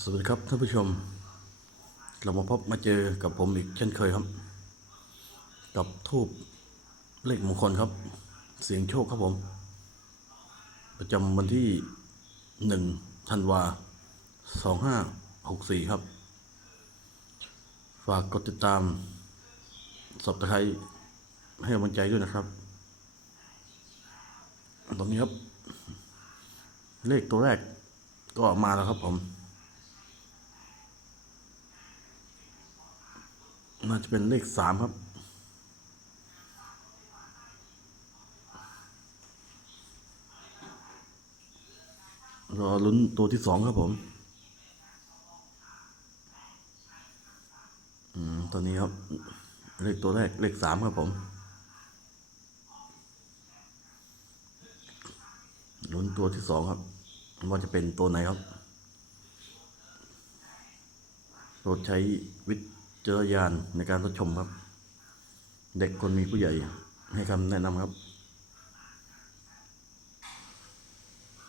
สวัสดีครับท่านผู้ชม เรามาพบมาเจอกับผมอีกเช่นเคยครับ กับทูบเลขมงคลครับ เสียงโชคครับผม ประจำวันที่หนึ่งธันวาสองห้าหกสี่ครับ ฝากกดติดตามสับตะไคร้ให้กำลังใจด้วยนะครับ ตอนนี้ครับ เลขตัวแรกก็มาแล้วครับผม น่าจะเป็นเลขสามครับ รอลุ้นตัวที่สองครับผม อืมตอนนี้ครับ เลขตัวแรก เลขสามครับผม ลุ้นตัวที่สองครับ ว่าจะเป็นตัวไหนครับโปรดใช้วิจารณญาณในการรับชมครับ เด็กคนมีผู้ใหญ่ให้คำแนะนำครับ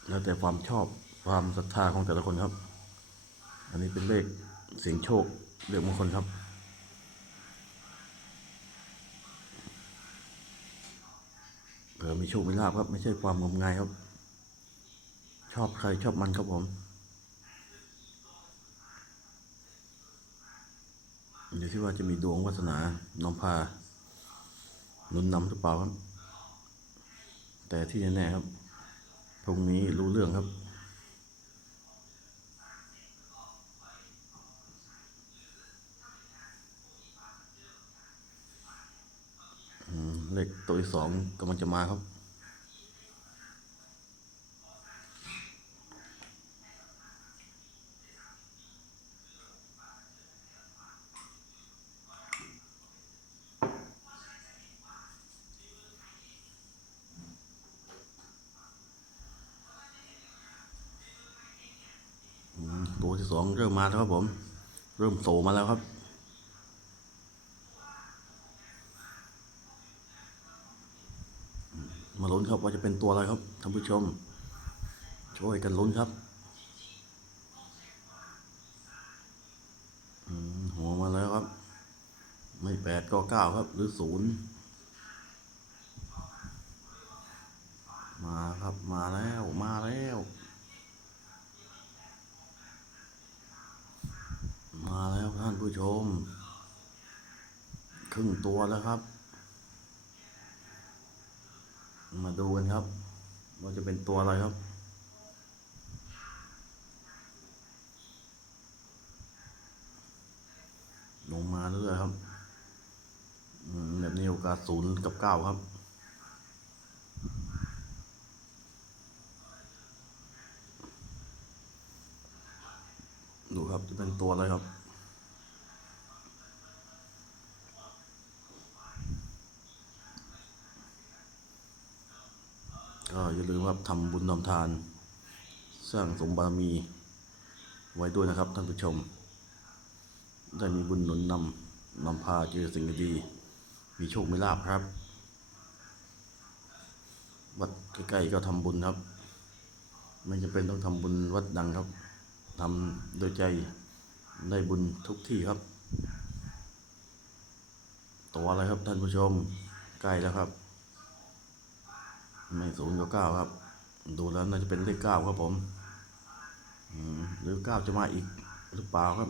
แล้วแต่ความชอบความศรัทธาของแต่ละคนครับ อันนี้เป็นเลขเสียงโชคเลขมงคลครับเผื่อมีโชคมีลาภครับ ไม่ใช่ความงมงายครับ ชอบใครชอบมันครับผม เดี๋ยว ที่ว่าจะมีดวงวาสนาน้องพาหนุนนำหรือเปล่าครับ แต่ที่แน่ๆครับพรุ่งนี้รู้เรื่องครับ เลขตัวที่สองกำลังจะมาครับ อืม ตัวที่สองเริ่มมาแล้วครับผม เริ่มโตมาแล้วครับ มาลุ้นครับว่าจะเป็นตัวอะไรครับท่านผู้ชม ช่วยกันลุ้นครับหัวมาแล้วครับ ไม่แปดก็เก้าครับ หรือศูนย์มาครับมาแล้ว มาแล้วท่านผู้ชม ครึ่งตัวแล้วครับ มาดูกันครับ ว่าจะเป็นตัวอะไรครับลงมาเรื่อยครับแบบนี้โอกาสศูนย์กับเก้าครับดูครับจะเป็นตัวอะไรครับ ก็ อย่าลืมครับทำบุญทำทาน สร้างสมบารมีไว้ด้วยนะครับท่านผู้ชม ได้มีบุญหนุนนำนำพาเจอสิ่งดี มีโชคมีลาภครับ วัดใกล้ๆก็ทำบุญครับ ไม่จำเป็นต้องทำบุญวัดดังครับทำโดยใจได้บุญทุกที่ครับ ตัวอะไรครับท่านผู้ชมใกล้แล้วครับ ไม่ศูนย์ก็เก้าครับ ดูแล้วน่าจะเป็นเลขเก้าครับผมอืมหรือเก้าจะมาอีกหรือเปล่าครับ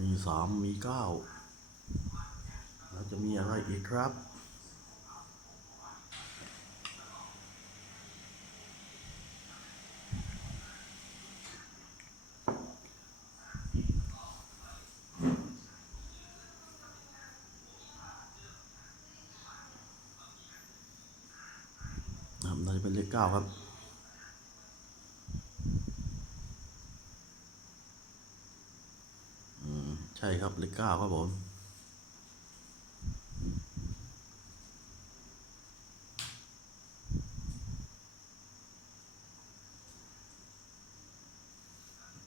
มีสามมีเก้าแล้วจะมีอะไรอีกครับ น่าจะเป็นเลขเก้าครับอืมใช่ครับเลขเก้าครับผม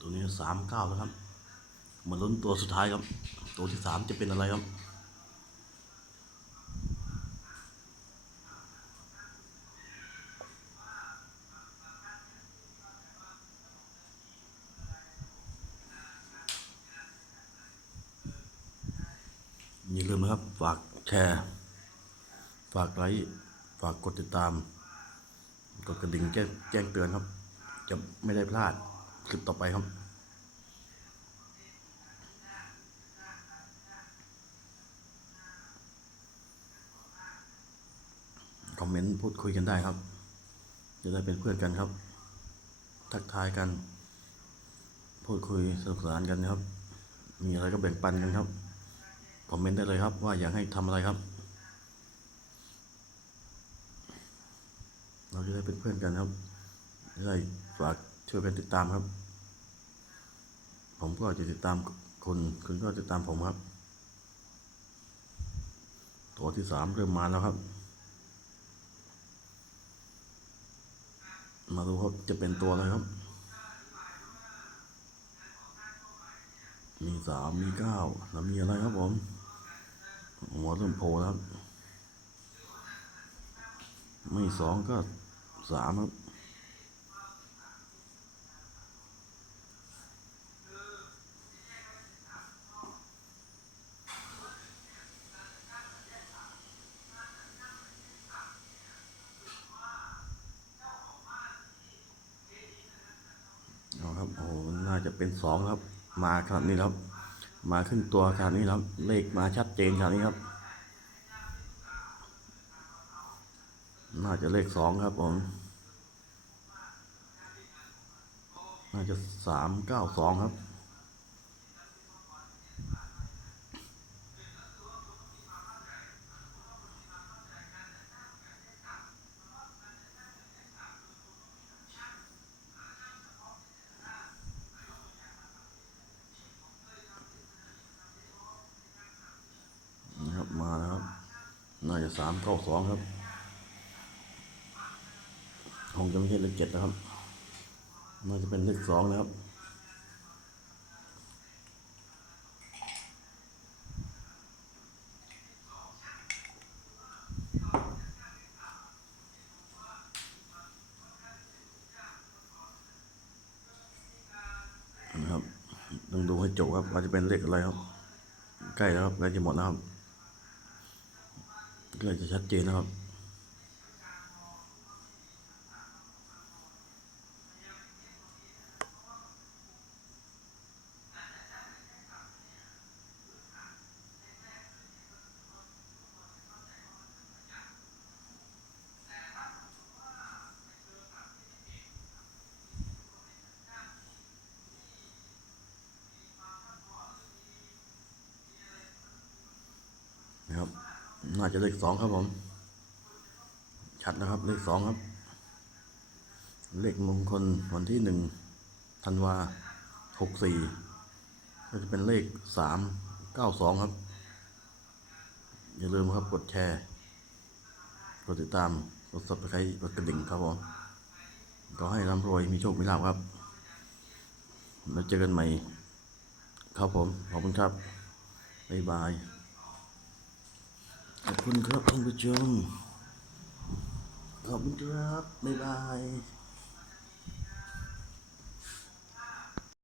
ตัวนี้สามเก้าแล้วครับมาลุ้นตัวสุดท้ายครับ ตัวที่สามจะเป็นอะไรครับ นะครับ ฝากแชร์ ฝากไลค์ฝากกดติดตาม กดกระดิ่งแจ้งแจ้งเตือนครับ จะไม่ได้พลาดคลิปต่อไปครับคอมเมนต์พูดคุยกันได้ครับ จะได้เป็นเพื่อนกันครับ ทักทายกัน พูดคุยสนุกสนานกันครับ มีอะไรก็แบ่งปันกันครับ คอมเมนต์ได้เลยครับว่าอยากให้ทำอะไรครับ เราจะได้เป็นเพื่อนกันครับจะได้ฝากช่วยกันติดตามครับ ผมก็จะติดตามคุณคุณก็ติดตามผมครับ ตัวที่สามเริ่มมาแล้วครับ มาดูครับจะเป็นตัวอะไรครับ มีสามมีเก้าแล้วมีอะไรครับผม หัวเริ่มโผล่แล้วครับ ไม่สองก็สามครับเอาครับโอ้น่าจะเป็นสองครับ มาขนาดนี้แล้วครับ มาขึ้นตัวคราวนี้ครับ เลขมาชัดเจนคราวนี้ครับ น่าจะเลขสองครับผมน่าจะสามเก้าสองครับ มาแล้วครับ น่าจะสามเก้าสองครับคงจะไม่ใช่เลขเจ็ดนะครับ น่าจะเป็นเลขสองนะครับ นะครับ ต้องดูให้จบครับว่าจะเป็นเลขอะไรครับ ใกล้แล้วครับใกล้จะหมดแล้วครับ เลยจะชัดเจนนะครับ น่าจะเลขสองครับผม ชัดนะครับ เลขสองครับ เลขมงคลวันที่หนึ่งธันวาหกสี่ก็จะเป็นเลขสามเก้าสองครับ อย่าลืมครับกดแชร์ กดติดตาม กด subscribe กดกระดิ่งครับผมก็ให้ร่ำรวยมีโชค มีลาภครับ แล้วเจอกันใหม่ ครับผม ขอบคุณครับ บ๊ายบาย ขอบคุณครับท่านผู้ชมขอบคุณครับ บ๊ายบาย